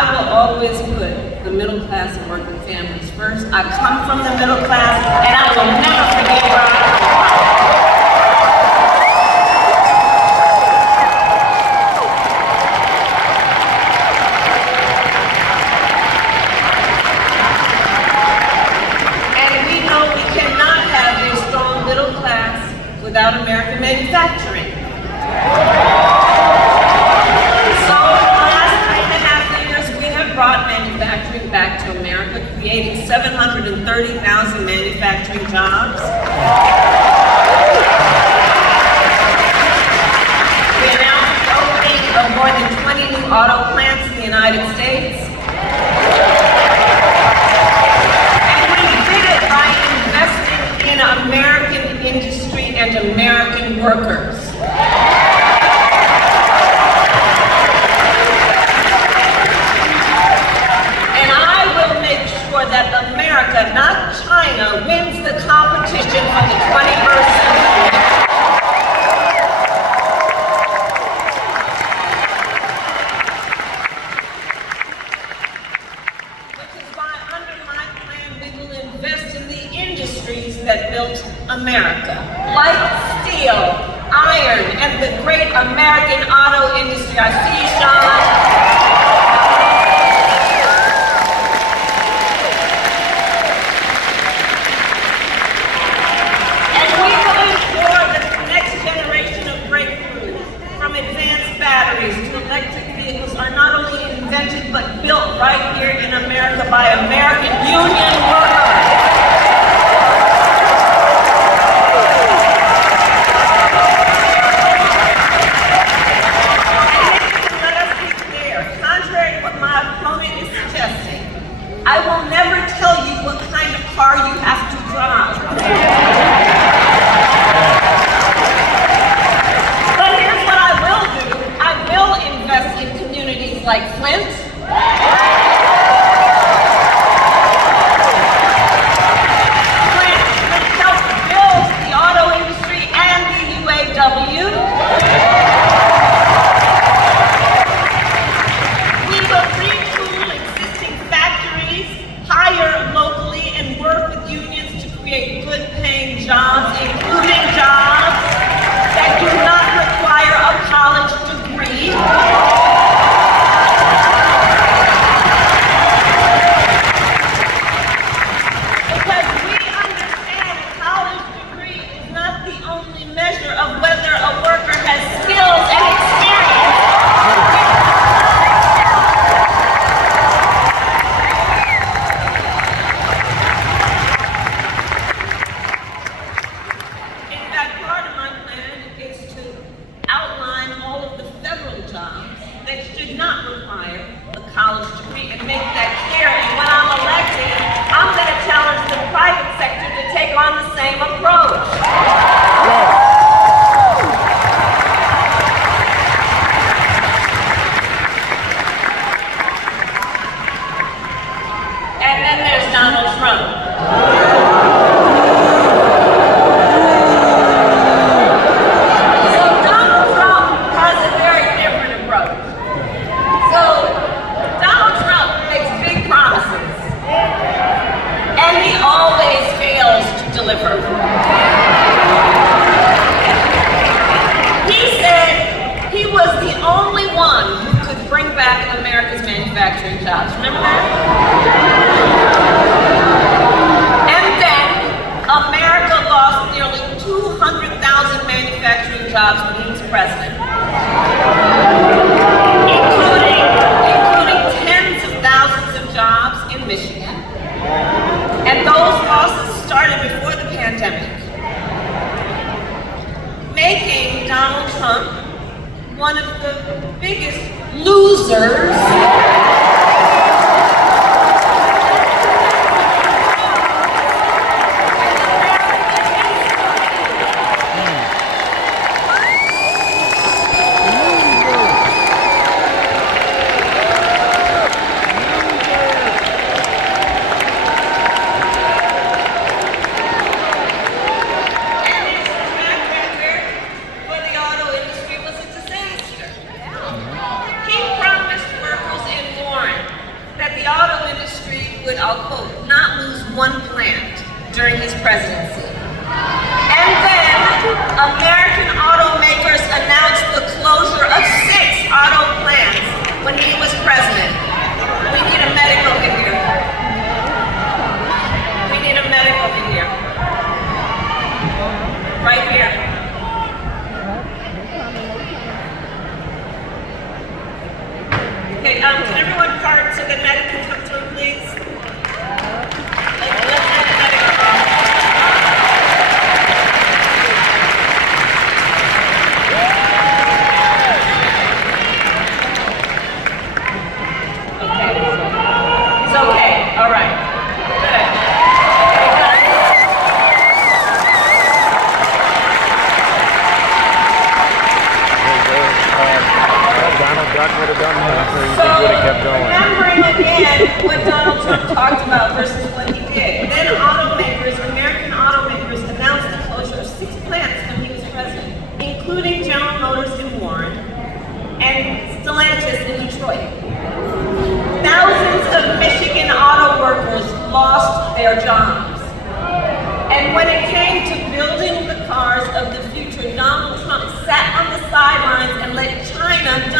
I will always put the middle class and working families first. I come from the middle class, and I will never forget where I come from. And we know we cannot have a strong middle class without American manufacturing. Brought manufacturing back to America, creating 730,000 manufacturing jobs. We announced the opening of more than 20 new auto plants in the United States. And we did it by investing in American industry and American workers. That America, not China, wins the competition for the 21st century. Which is why, under my plan, we will invest in the industries that built America, like steel, iron, and the great American auto industry. I see you, Sean. Electric vehicles are not only invented but built right here in America by American union workers. And let us be clear, contrary to what my opponent is suggesting, I will never tell you what kind of car you have to drive. In communities like Flint, which helped build the auto industry and the UAW. We will retool existing factories, hire locally, and work with unions to create good-paying jobs, including jobs that do not require a college degree. Jobs. Remember that? And then America lost nearly 200,000 manufacturing jobs when he was president, including tens of thousands of jobs in Michigan. And those losses started before the pandemic, making Donald Trump one of the biggest losers workers please. It's okay. All right. Good. Donald Duck would have done that, so he So, would have kept going. remembering again what Donald Trump talked about versus what he did. Then American automakers announced the closure of 6 plants when he was president, including General Motors in Warren and Stellantis in Detroit. Thousands of Michigan auto workers lost their jobs. And when it came to building the cars of the future, Donald Trump sat on the sidelines and let China